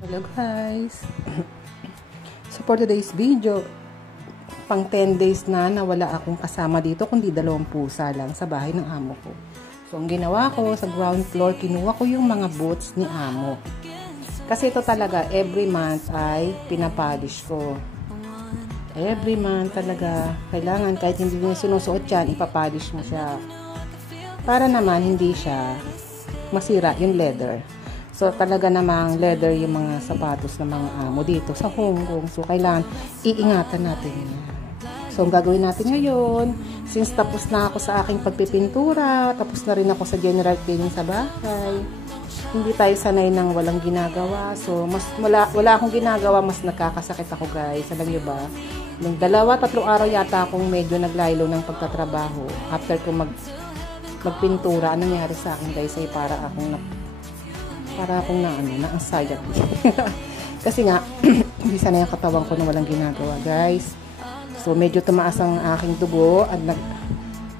Hello guys! So for today's video, pang 10 days na nawala akong kasama dito kundi 2 pusa lang sa bahay ng amo ko. So ang ginawa ko sa ground floor, kinuha ko yung mga boots ni amo. Kasi ito talaga every month ay pinapolish ko. Every month talaga kailangan kahit hindi mo sinusuot yan, ipapolish mo siya. Para naman hindi siya masira yung leather. So, talaga namang leather yung mga sapatos ng mga amo dito sa Hong Kong. So, kailangan iingatan natin yan. So, ang gagawin natin ngayon, since tapos na ako sa aking pagpipintura, tapos na rin ako sa general cleaning sa bahay, hindi tayo sanay ng walang ginagawa. So, wala akong ginagawa, mas nakakasakit ako guys. Alam nyo ba? Nung 2-3 araw yata akong medyo naglaylo ng pagtatrabaho. After ko magpintura, anong nangyari sa akin guys ay para akong na-anxiety. Kasi nga, hindi sana yung katawan ko na walang ginagawa, guys. So, medyo tumaas ang aking dugo at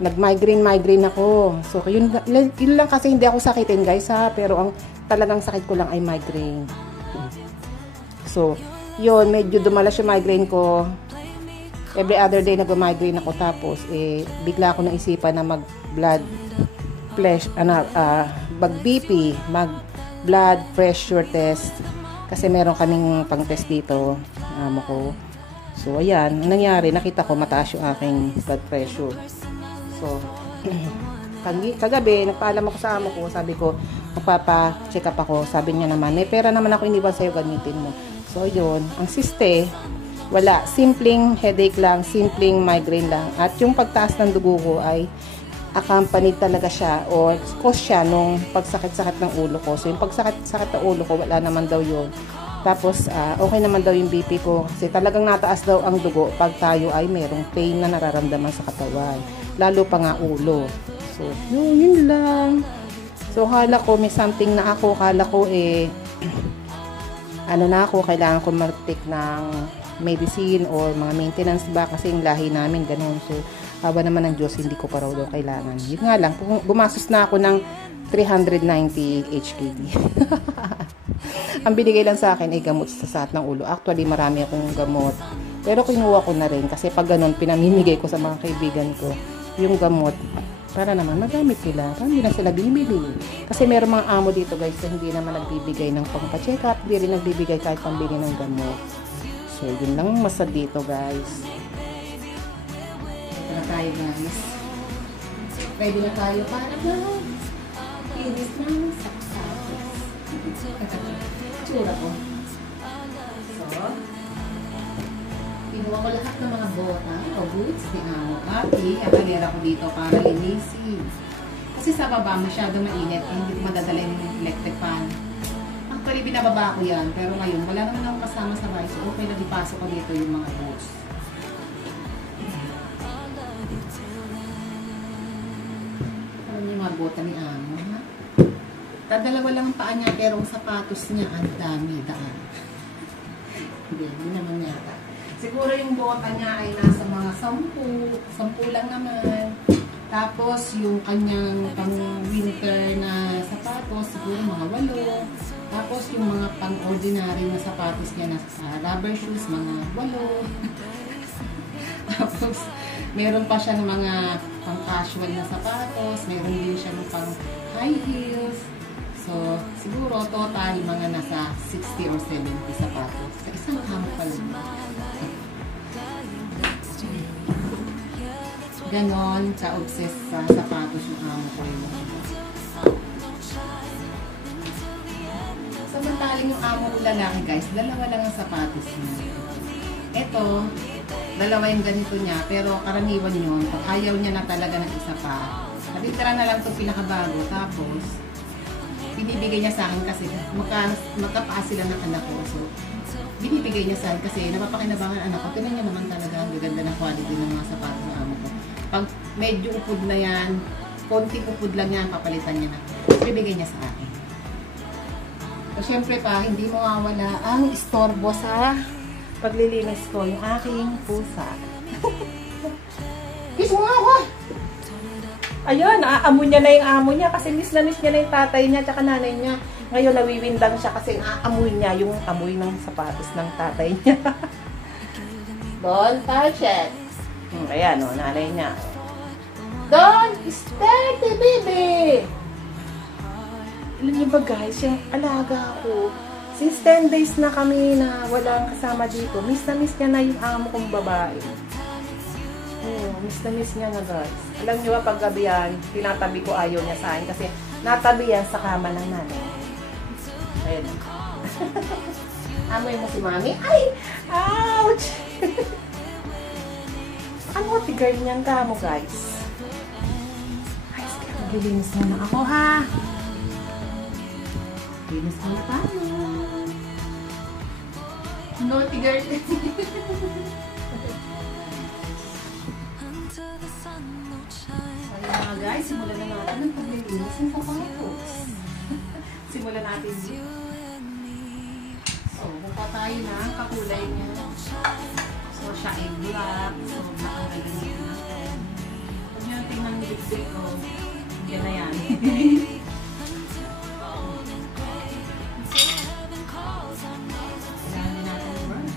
nag-migraine ako. So, yun lang kasi hindi ako sakitin, guys, ha. Pero ang talagang sakit ko lang ay migraine. So, yun, medyo dumalas yung migraine ko. Every other day nag-migraine ako. Tapos, bigla ako naisipan na mag-blood mag-BP, blood pressure test kasi meron kaming pang test dito amo ko. So ayan, nangyari, nakita ko mataas yung aking blood pressure. So kagabi nagpaalam ako sa amo ko, sabi ko magpapa-check up ako, sabi niya naman may pera naman ako iniwan sa'yo, gamitin mo. So yun, ang siste wala, simpleng headache lang, simpleng migraine lang, at yung pagtaas ng dugo ko ay accompanied talaga siya or cause siya nung pagsakit-sakit ng ulo ko. So yung pagsakit-sakit ng ulo ko, wala naman daw yun. Tapos okay naman daw yung BP ko kasi talagang nataas daw ang dugo pag tayo ay merong pain na nararamdaman sa katawan, lalo pa nga ulo. So yun lang. So kala ko may something na ako, kala ko na ako, kailangan ko mag-take ng medicine or mga maintenance ba kasi yung lahi namin ganun. So hawa naman ng Diyos, hindi ko pa raw daw kailangan. Yun nga lang, gumastos na ako ng 390 HKD. Ang binigay lang sa akin ay gamot sa sakit ng ulo. Actually, marami akong gamot. Pero kinuha ko na rin kasi pag ganun, pinamimigay ko sa mga kaibigan ko yung gamot para naman magamit nila. Para hindi na sila bibili. Kasi meron mga amo dito guys na hindi naman nagbibigay ng pang-check up, hindi rin nagbibigay kahit pambili ng gamot. So, yun lang masad dito guys. Na tayo guys. Ready na tayo para inis ng sapatos. Tsura ko. So, kinuha ko lahat ng mga bota o boots ni amo. At i-akalera ko dito para linisin. Kasi sa baba masyado mainit. Hindi ko madadala yung electric fan. Actually, binababa ko yan. Pero ngayon, wala naman akong kasama sa bahay. So, okay na ipasok ko dito yung mga boots. Yung mga bota ni amo, ha? Dadalawa lang ang paa niya, pero ang sapatos niya, ang dami, daan. Hindi naman yata. Siguro yung bota niya ay nasa mga 10 lang naman. Tapos, yung kanyang pang-winter na sapatos, siguro mga 8. Tapos, yung mga pang-ordinary na sapatos niya na rubber shoes, mga 8. Tapos, meron pa siya ng mga pang-casual na sapatos. Meron din siya ng pang-high heels. So, siguro total mga nasa 60 or 70 sapatos. Sa isang amo pa lang. Ganon, sa obsess sa sapatos yung amo ko yun. Samantaling yung amo ko lalaki guys, 2 lang ang sapatos niya. Ito, 2 yung ganito niya, pero karaniwan yun, pag ayaw niya na talaga ng isa pa, natitira na lang ito pinakabago, tapos binibigay niya sa akin kasi magkapaas sila ng anak ko, so binibigay niya sa akin kasi napapakinabangan anak ko, tinan niya naman talaga ang gaganda ng quality ng mga sapatos ng amo ko. Pag medyo upod na yan, konting upod lang yan, papalitan niya na, bibigay niya sa akin. So syempre pa, hindi mawawala ang istorbo sa paglilinis ko yung aking pusa. Kiss mo nga ako! Ayun, naaamoy niya na yung amo niya kasi miss na yung tatay niya at nanay niya. Ngayon, nawiwindang siya kasi naamoy niya yung amoy ng sapatos ng tatay niya. Don't touch it. Ayan, o, nanay niya. Don't start it, baby! Alam niyo ba guys, yung alaga ko, since 10 days na kami na walang kasama dito, miss na miss niya na yung amo kong babae. Miss na miss niya na guys. Alam niyo ba, pag gabi yan, tinatabi ko, ayaw niya sa akin kasi natabi yan sa kama ng nanay. Ayan. Amoy mo si mami. Ay! Ouch! Ano tigar niyang kamo guys? Ay, sige, maglilinis muna ako ha. Linis muna tayo. No tigar. Ayan mga guys, simulan na natin ang paglilinis ng sapatos. Simulan natin dito. So, buka tayo ng kakulay niya. So, siya ay black. So, black ang gagawin natin. Huwag niyo tingnan yung lipstick ko. Yan na yan. Kailangan din natin yung brush.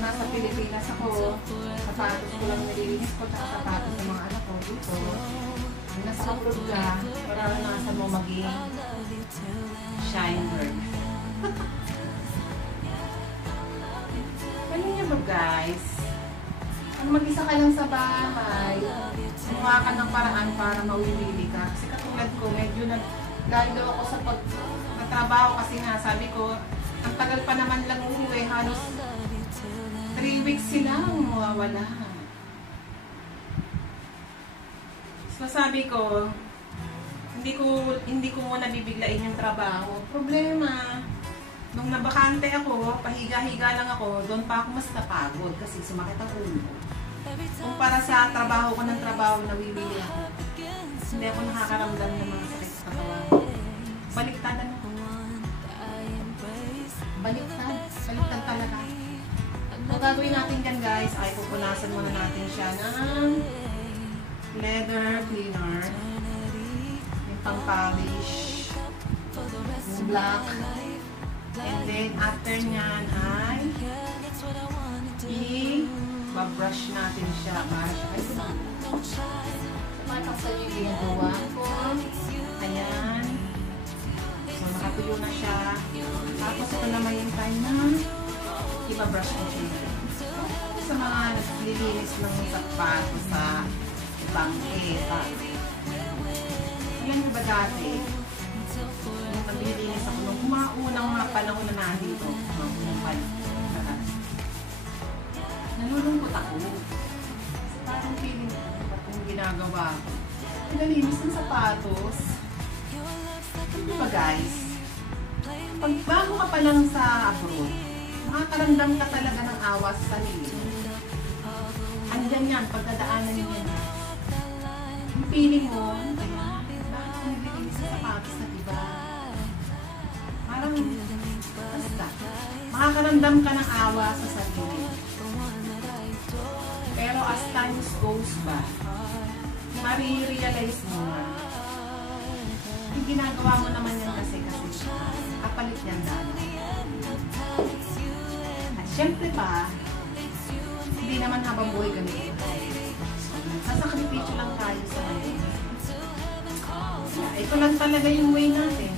Nasa Pilipinas ako, sapatos ko lang nililinis ko, tsaka sapatos ng mga anak ko dito. Nasa upload ka, para nasa mo maging shine bird. Ganun niya ba guys? Kung mag-isa ka lang sa bahay, gumawa ka ng paraan para mawibili ka. Kasi katulad ko, medyo lalo ako sa pagtatrabaho kasi nga, sabi ko, ang tagal pa naman lang uuwi, halos 3 weeks silang mawawala. So sabi ko, hindi ko muna bibiglain yung trabaho. Problema, nung nabakante ako, pahiga-higa lang ako, doon pa ako mas napagod kasi sumakit ang ulo. Kung para sa trabaho ko ng trabaho, nawibili ako. Hindi ako nakakaramdam ng mga sakit sa katawan. Baliktadan ako. Baliktad talaga. So gagawin natin dyan guys, ay pupunasan muna natin siya ng leather cleaner. Yung pang-polish. Yung black. And then, after nyan ay i-brush natin siya. Ay, makakasal yung ginagawa ko. Ayan. So, nakatuyo na siya. Tapos, ito naman yung time na i-brush ko siya. Sa mga naglilinis ng sapatos sa bangketa. Alam niyo ba dati? Nung naglilinis ako, nung umaunang mga panahon na nandito, nalulungkot ako. Parang feeling ko, kung ginagawa ko. Naglilinis ng sapatos. Ano ba guys? Pag bago ka pa lang sa abroad, makakaramdam ka talaga ng awa sa sarili. Andyan yan, pagdadaanan niyo yan. Yung feeling mo, bakit ako naglilinis sa sapatos na diba? Parang, basta, makakaramdam ka ng awa sa sarili. Pero as time goes by, marirealize mo na, yung ginagawa mo naman yan kasi kapalit yan dati. At syempre pa, hindi naman habang buhay ganito. Sasakripisyo lang tayo sa ngayon. Ito lang talaga yung way natin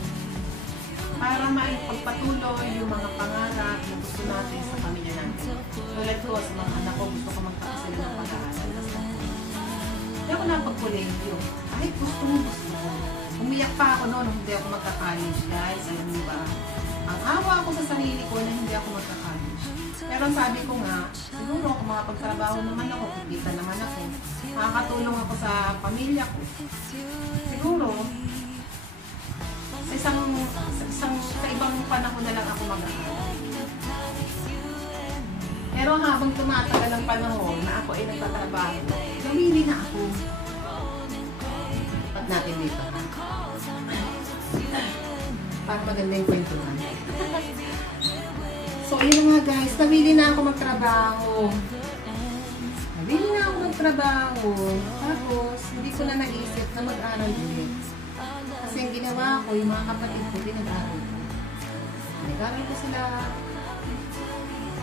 para maipagpatuloy yung mga pangarap na gusto natin sa pamilya natin. Tulad ko, sa mga anak ko, gusto ko magpakasal ng pag-aaral. Hindi ako napagpulegyo. Kahit gusto mo. Umiyak pa ako noon, hindi ako magka-college, guys. Alam niyo ba? Ang awa ako sa sarili ko na hindi ako magka-college. Pero sabi ko nga, siguro kung makapagtrabaho naman ako, kikita naman ako, makakatulong ako sa pamilya ko. Siguro, sa ibang panahon na lang ako mag-aaral. Pero habang tumatagal ang panahon na ako ay nagtatrabaho, namili na ako. Pat natin dito. Para maganda yung kwento natin. So, yun nga guys, namili na ako magtrabaho. Namili na ako magtrabaho, tapos hindi ko na naisip na mag-aral ulit. Kasi yung ginawa ko, yung mga kapatid ko, pinag-aral ko. Nag-aral ko sila.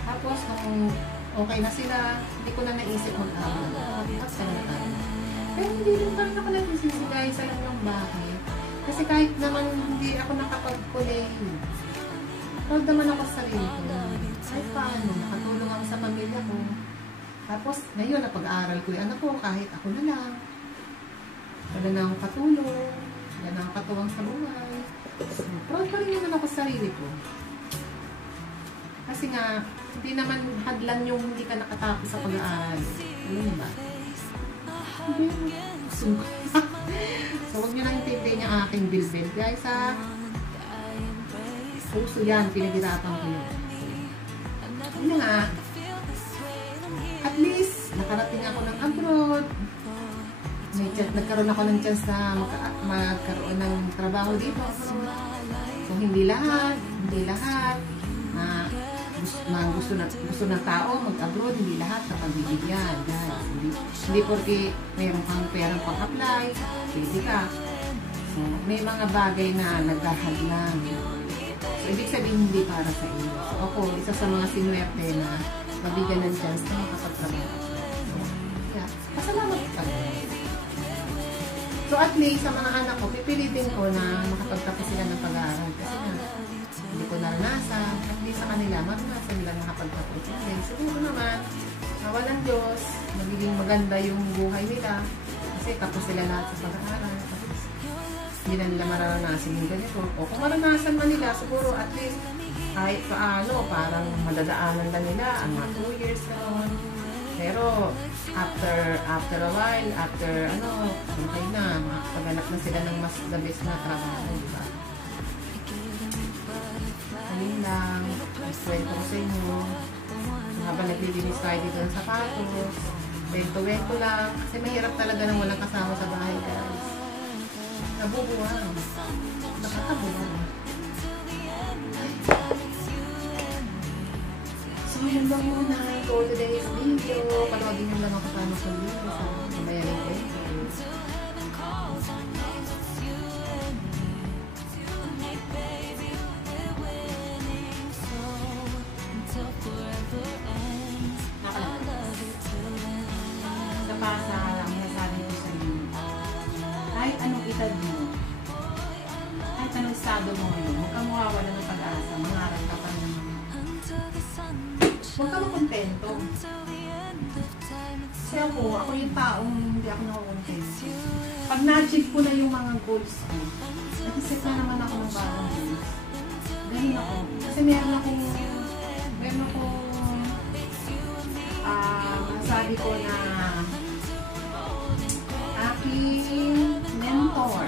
Tapos, nung okay na sila, hindi ko na naisip mag-aral. At sa nag-aral. Pero hindi rin pa rin ako nagsisisi guys, alam nyo bakit? Kasi kahit naman hindi ako nakapag-college, proud naman ako sa sarili ko. Kahit paano, nakatulong ako sa pamilya ko. Tapos, ngayon, napag-aaral ko yung anak ko, kahit ako na lang. Wala na akong katulong, wala na akong katuwang sa buhay. So, proud pa rin naman ako sa sarili ko. Kasi nga, hindi naman hadlan yung hindi ka nakatapos sa pag-aaral. Ano ba? So, huwag nyo lang intindihin yung aking bilbil. Guys, ha? Puso yan, pinaghirapan ko yun. Yun nga, at least, nakarating ako ng abroad. Nagkaroon ako ng chance na magkaroon ng trabaho dito. So, hindi lahat na gusto ng tao mag-abroad, hindi lahat na pagbibigyan. Hindi porque mayroon kang perang pang-apply, pwede ka. So, may mga bagay na naghahadlang. So, ibig sabihin hindi para sa iyo. So, ako, isa sa mga sinuwerte na mabigyan ng chance na makapagtrabaho. So, yeah, pasalamat ka. So, at least, sa mga anak ko, pipilitin ko na makapagtapos sila ng pag-aaral. Kasi na, hindi ko naranasan. At least sa kanila, maranasan nila makapagtapos. Then, siguro naman, walang Diyos, magiging maganda yung buhay nila. Kasi tapos sila lahat sa pag-aaral. Tapos, hindi na nila mararanasan yung ganito. O kung maranasan man nila, siguro at least, kahit paano, parang madadaanan na nila ang mga 2 years naman. Pero, after a while, okay na, makapaghanap na sila ng mas the best na trabaho, diba? Alin lang, kwento ko sa inyo, habang naglilinis tayo dito ng sapatos, wento lang, kasi mahirap talaga nang walang kasama sa bahay, guys. Nabubuhan. Nakakabuhan. So, yun lang muna for today's video. Panoodin nyo lang ako paano sa video sa mabayarin ko. Sa pasa, ang nasabi ko sa inyo, kahit anong edad mo, kahit anong estado mo ngayon, huwag kang mawawala ng pag-asa, mangarap ka pa naman. Huwag ka makontento. Kasi ako yung taong hindi ako nakakontento. Pag na-achieve ko na yung mga goals ko, nag-set na naman ako ng bagong goals. Ganun ako. Kasi meron akong masabi ko na aking mentor.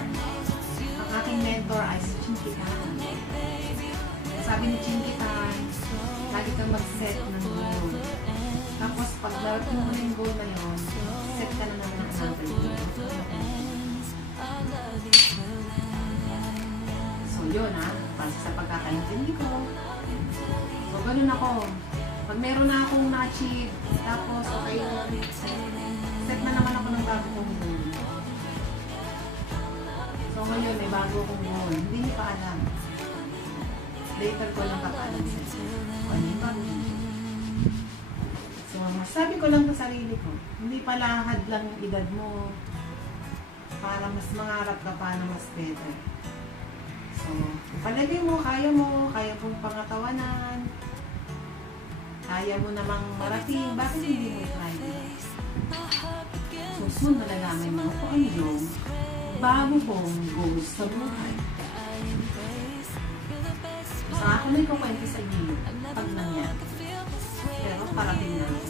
Ang aking mentor ay si Chinkitan. Sabi ni Chinkitan, lagi kang mag-set ng goal. Tapos, pag narating mo na yung goal na yun, set ka na naman ng another goal. So, yun para sa pagkakaintindi ko. So, ganun ako. Pag meron na akong na-achieve, tapos, okay yun, set na naman ako ng bago kong goal. So, ngayon, may bago akong goal. Hindi niyo pa alam. Later ko lang papaalam sa so, sabi ko lang sa sarili ko, hindi pala hadlang yung edad mo para mas mangarap ka pa na mas better. So, palagay mo, kaya pong pangatawanan, kaya mo namang marating, bakit hindi mo try? So, soon malalaman mo kung ano yung bago kong goals sa buhay. So, ako na ikukwento sa inyo pag nangyari. Pero parating na ito.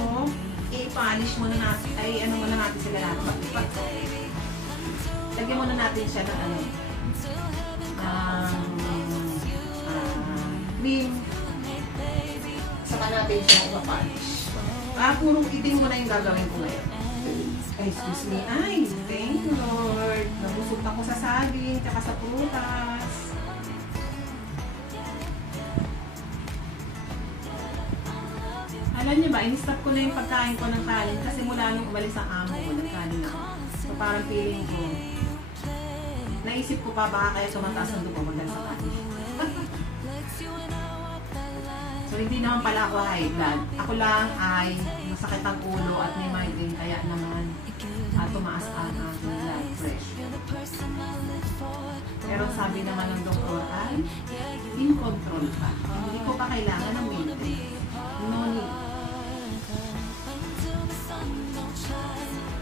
So, i-polish muna natin. Ano muna natin sila natin. Lagyan muna natin siya ng cream. natin siya ipapunch. Puro itim mo na yung gagawin ko ngayon. Ay, excuse me. Ay, thank you, Lord. Nabusog ako sa saging, tsaka sa prutas. Alam niyo ba, in-stop ko na yung pagkain ko ng kanin kasi mula nung umalis ang amo ko ng kanin ako. So parang feeling ko, naisip ko pa baka kaya tumataas ang dugo magdala sa kanin. So hindi naman pala ako high blood. Ako lang ay masakit ang ulo at may migraine kaya naman tumaas ang aking blood pressure. Pero sabi naman ng doktor ay in control pa. Hindi ko pa kailangan ng maintenance. No need.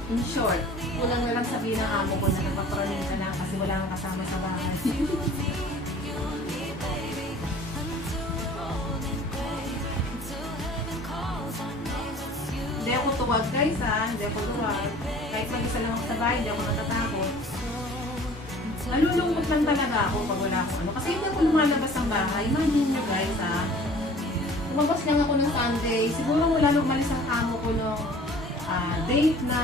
In short, kulang na lang sabihin ng amo ko na nagpapraning ka na kasi wala kang kasama sa bahay. Hindi ako tuwag guys ha, hindi ako tuwag. Kahit mag-isa lang ako sa bahay, hindi ako natatakot. Nalulungkot lang talaga ako pag wala ako ano. Kasi hindi ako lumalabas ng bahay. Imagine nyo guys ha. Lumabas lang ako ng Sunday. Siguro wala nung umalis ang amo ko nung date na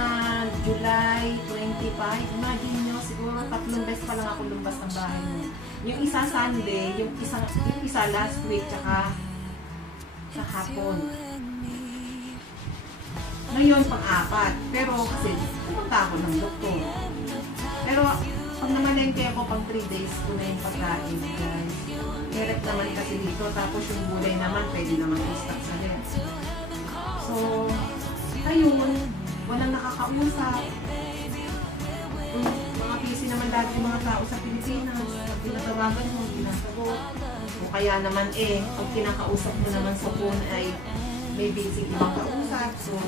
July 25. Imagine nyo, siguro 3 beses pa lang ako lumabas ng bahay mo. Yung isa Sunday, yung isa last week, tsaka sa hapon. Ngayon, pang-4. Pero kasi, pumunta ako ng doktor. Pero, pag namalengke ako, pang 3 days ko na yung pagkain, guys. Meron naman kasi dito. Tapos yung gulay naman, pwede naman i-stock sa net. So, ayun. Walang nakakausap. Mga busy naman dati mga tao sa Pilipinas. Pag pinatawagan mo, pinasagot. O kaya naman pag kinakausap mo naman sa phone ay may busy ibang kausap. So,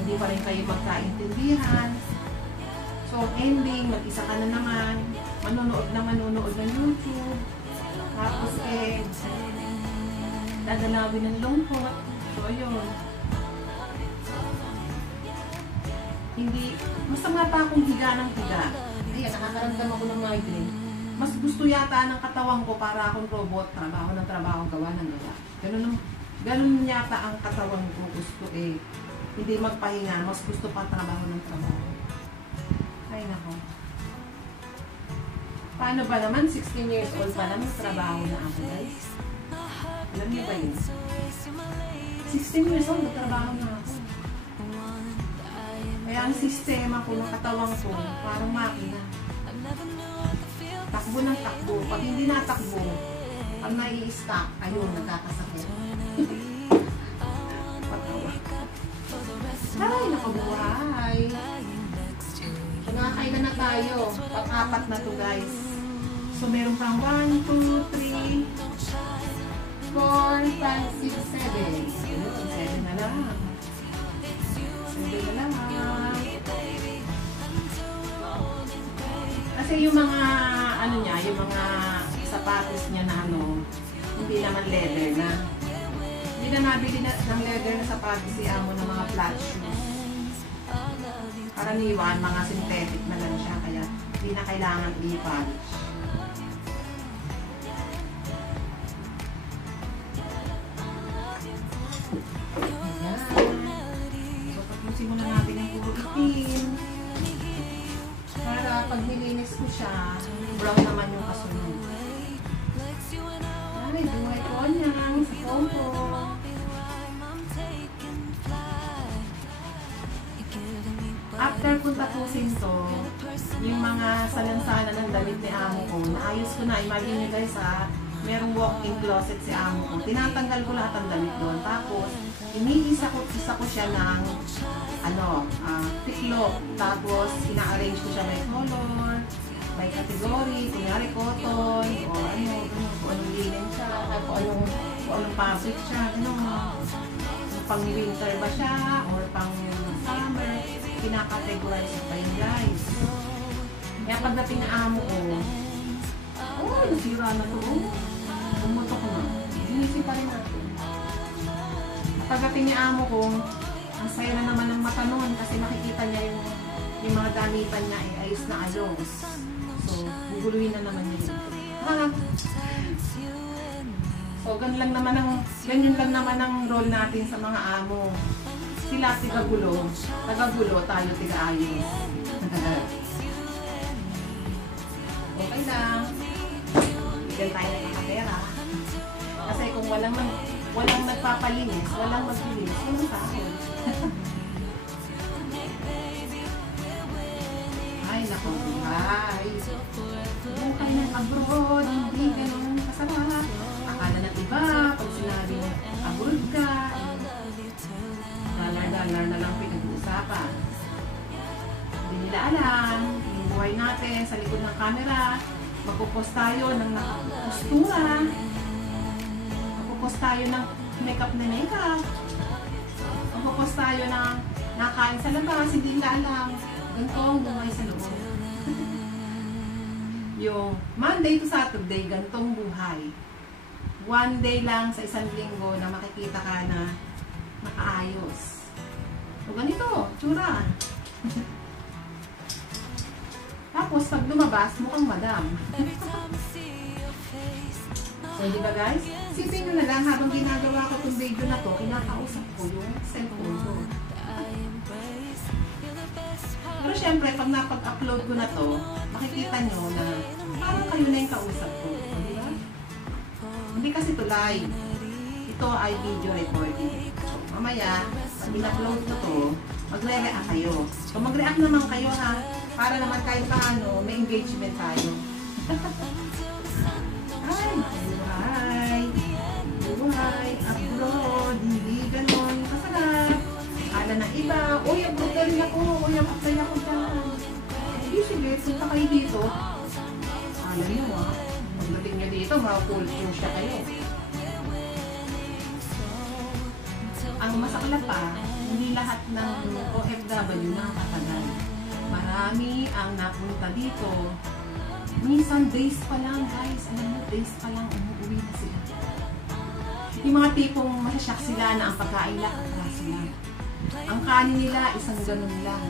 hindi pa rin kayo magkaintindihan. So, ending, mag-isa ka na naman, manonood ng YouTube. Tapos, dadalawin ng lungkot. So, ayun. Hindi, masama pa akong higa ng higa. Ayan, nakakaramdam ako ng migraine. Mas gusto yata ng katawan ko para akong robot, trabaho ng trabaho, gawa ng gawa. Ganun yata ang katawan ko gusto hindi magpahinga, mas gusto pa trabaho ng trabaho. Ay nako. Paano ba naman? 16 years old pa lang, trabaho na ako guys. Alam niyo ba yun? 16 years old, nagtrabaho na ako. Kaya ang sistema ko ng katawan ko, parang makina. Takbo ng takbo. Pag hindi natakbo, pag nai-stack, ayun, nagkakasakit. Ay, nakabuhay. Nakakailan na tayo. Pang-4 na to guys. So, meron pang 1, 2, 3, 4, 5, 6, 7. 7 na lang. 7 na lang. Kasi yung mga, yung mga sapatos niya na hindi naman leather na. Hindi na nabili ng leather na sapatos si amo ng mga flat shoes. Karaniwan, mga synthetic na lang siya, kaya hindi na kailangan i-polish. Ayan. So, tapusin muna natin ang puro itim. Para pag nilinis ko siya, brown naman yung kasunod. Ay, buhay ko niya sa combo. After kong tapusin to, yung mga salansala ng damit ni amo ko, naayos ko na. Imagine nyo guys merong walk-in closet si amo ko. Tinatanggal ko lahat ang damit doon. Tapos, iniisa ko siya ng tiklop. Tapos, ina-arrange ko siya may color, may category, kunyari cotton, o kung anong linen siya, kung anong fabric siya, pang winter ba siya, or pang summer, kinakategorize pa yun guys. Kaya pagdating na amo ko, nasira na to. Bumutok na. Inisip pa rin natin. Pagdating ni amo ko, ang saya na naman ng mata noon kasi makikita niya yung mga gamitan niya ayos na ayos. So, guguluhin na naman niya dito. So, So, ganyan lang naman ang role natin sa mga amo. Sila tiga-gulo, tayo tiga-ayos. Okay lang. Bigyan tayo ng kakapera. Kasi kung walang nagpapalinis, walang maglinis, walang sahod. Ay, naku, buhay. Buhay ng abroad, hindi ganun kasarap. Akala ng iba, pag sinabi abroad ka, dollar na lang pinag-uusapan. Hindi nila alam, yung buhay natin sa likod ng camera, magpupost tayo ng nakapostura, magpupost tayo ng makeup na makeup, magpupost tayo ng nakain sa labas, hindi nila alam. Ganito ang buhay sa loob. Yung Monday to Saturday, ganitong buhay. One day lang sa isang linggo na makikita ka na nakaayos. So, ganito, tsura. Tapos, pag lumabas, mukhang madam. So, di ba guys? Sipin nyo na lang, habang ginagawa ko itong video na to, kinakausap ko yung cellphone ko. Pero syempre, pag napag-upload ko na to, makikita nyo na parang kayo na yung kausap ko. Di ba? Hindi kasi ito live. Ito ay video recording. So, mamaya, pag in-upload ko to, magre-react kayo. So, mag-react naman kayo ha, para naman kahit paano, may engagement tayo. Ay, buhay. Buhay, upload, hindi ganon kasarap. Akala na iba, uy, upload na rin ako, uy, apply ako dyan. Sige, punta kayo dito. Alam nyo ha, pagdating nyo dito, makakulture siya kayo. Ang masaklap pa, hindi lahat ng OFW nakakatagal. Marami ang napunta dito. Minsan days pa lang guys, alam mo, days pa lang umuwi na sila. Yung mga tipong masasyak sila na ang pagkain lang at raso lang. Ang kanin nila, isang ganun lang.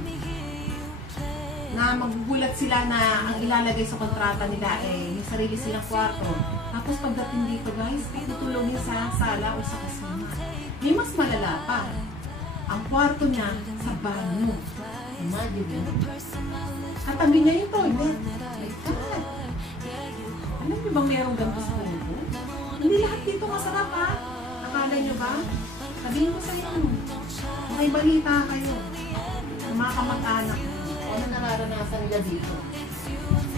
Na magugulat sila na ang ilalagay sa kontrata nila may sarili silang kwarto. Tapos pagdating dito guys, tutulogin sa sala o sa kusina. May mas malala pa. Ang kwarto niya sa banyo. Imagine mo. Katabi niya yung toilet. My God. Alam niyo bang merong ganito sa mundo? Hindi lahat dito masarap ha. Akala niyo ba? Sabihin ko sa inyo. May balita kayo. Mga kamag-anak. Ano nararanasan nila dito?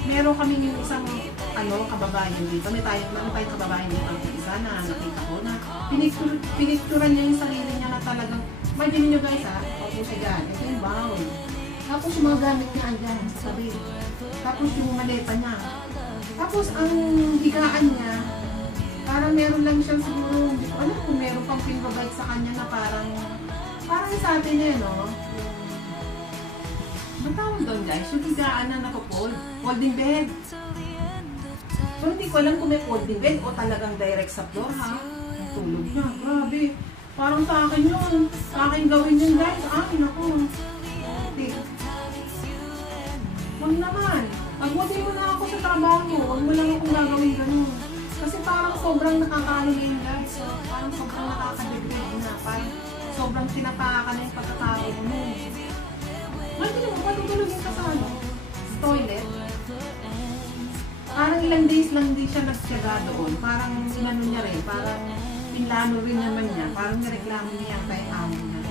Meron kami yung isang kababayan dito. May tayong kababayan dito. Ang isa na nakita ko na pinicturan niya yung sarili niya na talagang, imagine niyo guys ha, opo siya dyan. Ito yung bowl. Tapos yung mga gamit niya andyan sa sabi. Tapos yung maleta niya. Tapos ang higaan niya, parang meron lang siyang siguro, hindi ko alam kung meron pang pinrovide sa kanya na parang sa atin niya, no? Ang tawag doon guys, yung higaan na nakapold, folding bed. So hindi ko alam kung may folding bed o talagang direct sa floor ha. Ang tulog niya, grabe. Parang sa akin yun. Sa akin gawin yun guys. Ay, naku. Huwag naman. Pagwagi mo na ako sa trabaho. Huwag mo lang akong gagawin ganun. Kasi parang sobrang nakakaano yun guys. So, parang sobrang nakaka-degrade na. Parang sobrang tinapakan na yung pagkatao mo. Hindi mo, patutulogin ka sa toilet. Parang ilang days lang di siya nagsiyaga doon. Parang sinano niya rin. Parang pinlano rin naman niya. Parang nireklamo niya yata yung amo niya.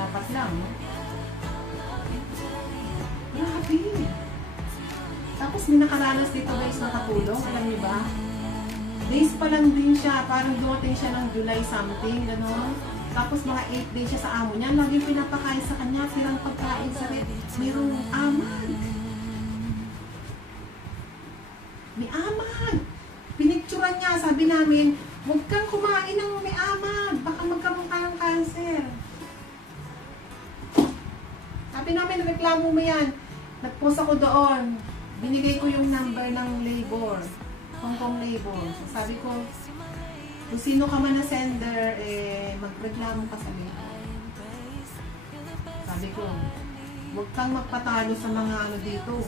Dapat lang, no? Grabe. Tapos may nakaranas dito guys na katulong. Alam niyo ba? Days pa lang din siya. Parang dumating siya ng July something. Gano'n. Tapos mga 8 days siya sa amo niya. Lagi pinapakain sa kanya. Tirang pagkain sa rin. Mayroong aman. May aman. Pinicturan niya. Sabi namin, huwag kang kumain ng may aman. Baka magkaroon ka ng cancer. Sabi namin, reklamo mo yan. Nag-post ako doon. Binigay ko yung number ng labor. Hong Kong labor. So, sabi ko, kung sino ka man na sender, magreklamo ka sa labor. Sabi ko, huwag kang magpatalo sa mga dito.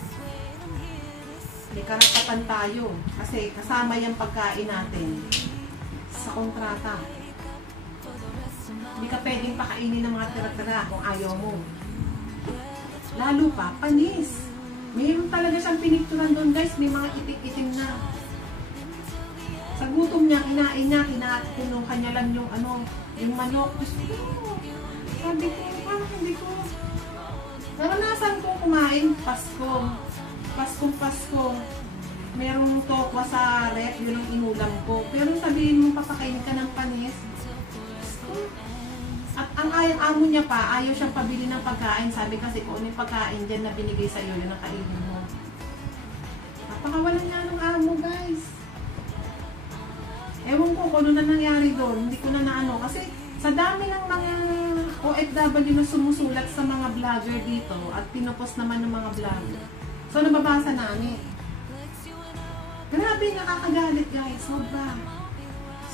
May karapatan tayo. Kasi kasama yung pagkain natin. nasa kontrata. Hindi ka pwedeng pakainin ng mga tira-tira kung ayaw mo. Lalo pa, panis. Mayroon talaga siyang pinicturan doon guys, may mga itim-itim na. Sa gutom niya, kinain niya, kinuha niya lang yung yung manok. Sabi ko, hindi ko. Naranasan ko kumain Pasko. Pasko. Merong tokwa sa rep, yun ang inulam ko. Pero sabihin mo, papakainin ka ng panis. At ang amo niya pa, ayaw siyang pabili ng pagkain. Sabi kasi kung ano yung pagkain dyan na binigay sa iyo, yun ang kainin mo. Napakawalan niya ng amo guys. Ewan ko kung ano na nangyari doon. Hindi ko na naano. Kasi sa dami ng mga OFW na sumusulat sa mga vlogger dito at pinupost naman ng mga vlogger. So nababasa namin. Grabe, nakakagalit guys.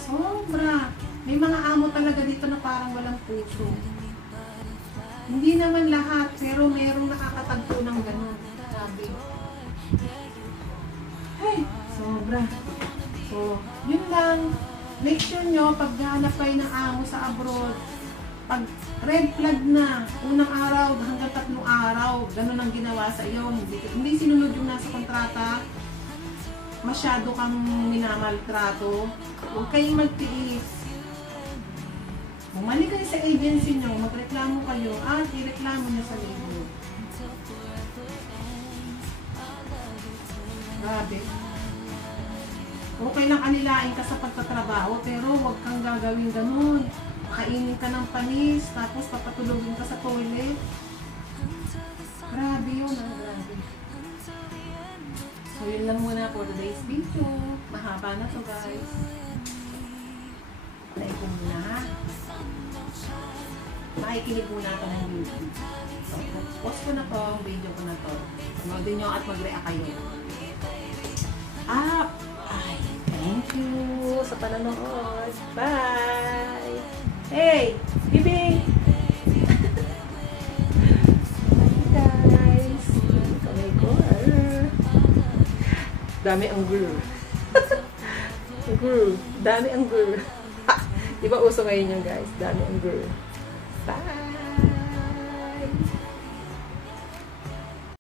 Sobra. May mga amo talaga dito na parang walang puso. Hindi naman lahat, pero merong nakakatagpo ng gano'n. Grabe. Hey, sobra. So, yun lang. Make sure nyo, pag hanap kayo ng amo sa abroad, pag red flag na, unang araw hanggang 3 araw, gano'n ang ginawa sa iyo. Hindi sinunod yung nasa kontrata. Masyado kang minamaltrato. Huwag kayong magtiis. Bumalik kayo sa agency nyo, magreklamo kayo, at ireklamo nyo sa labor. Grabe. Okay lang anilain ka sa pagtatrabaho, pero huwag kang gagawin ganun. Kainin ka ng panis, tapos papatulogin ka sa toilet. Grabe yun, grabe. So yun lang muna for today's video. Mahaba na to guys. Play ko muna. Makikinig muna ako ng YouTube. So, post ko na to, video ko na to. Panoodin nyo at mag-react kayo. Ay, thank you sa panonood. Bye! Hey! Bibing! Hi guys! Kamay ko. Dami ang girl. Girl. Dami ang girl. Diba uso ngayon yung guys? Dami ang girl. Bye!